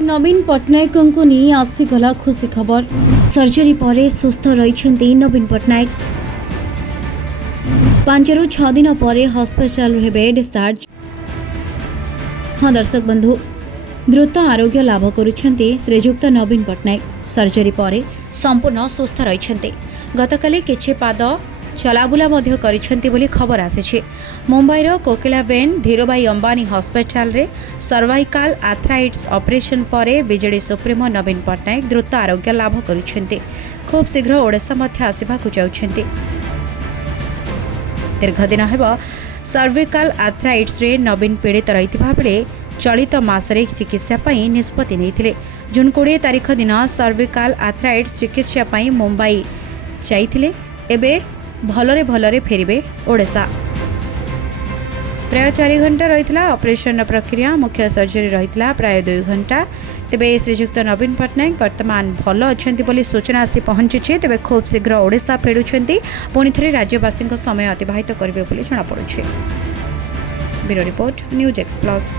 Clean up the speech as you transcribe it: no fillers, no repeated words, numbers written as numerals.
नवीन पट्टनायक को नहीं आसीगला खुशी खबर। सर्जरी पर सुस्थ रही नवीन पट्टनायक। 5 ରୁ 6 दिन पर हॉस्पिटल हेबे डिस्चार्ज। हाँ दर्शक बंधु, द्रुत आरोग्य लाभ करुछंती श्रीजुक्त नवीन पट्टनायक। सर्जरी पर संपूर्ण सुस्थ रही। गतकाली किछि पाद चलाबुला मध्य करिसेंती बोली खबर आसीछि। मुंबईर कोकिलाबेन धीरूभाई अंबानी हॉस्पिटल रे सर्वाइकल आर्थराइटिस ऑपरेशन पर बीजेडी सुप्रीमो नवीन पट्टनायक द्रुत आरोग्य लाभ करिसेंती। खूब शीघ्र ओडिशा मध्य आसिबाकु जाउछंती। दीर्घ दिन हेब सर्वाइकल आर्थराइटिस रे नवीन पीड़ित रहितबा बेले चलित मासरे चिकित्सा पई निष्पत्ति नेथिले। जून 20 तारिख दिन सर्वाइकल आर्थराइटिस चिकित्सा पई मुंबई जाइथिले। एबे भलरे फेरिबे ओडिशा। प्राय 4 घंटा रही ऑपरेशन प्रक्रिया। मुख्य सर्जरी रही प्राय 2 घंटा। तेबे श्रीजुक्त नवीन पट्टनायक वर्तमान भल अच्छी बोली सूचना आसी पहुंची। तेबे खूब शीघ्र ओडिशा फेरुछंती। पुणी थे राज्यवासी समय अतिबाहित करेंगे बोली जनापड़ी। Bureau report, news express.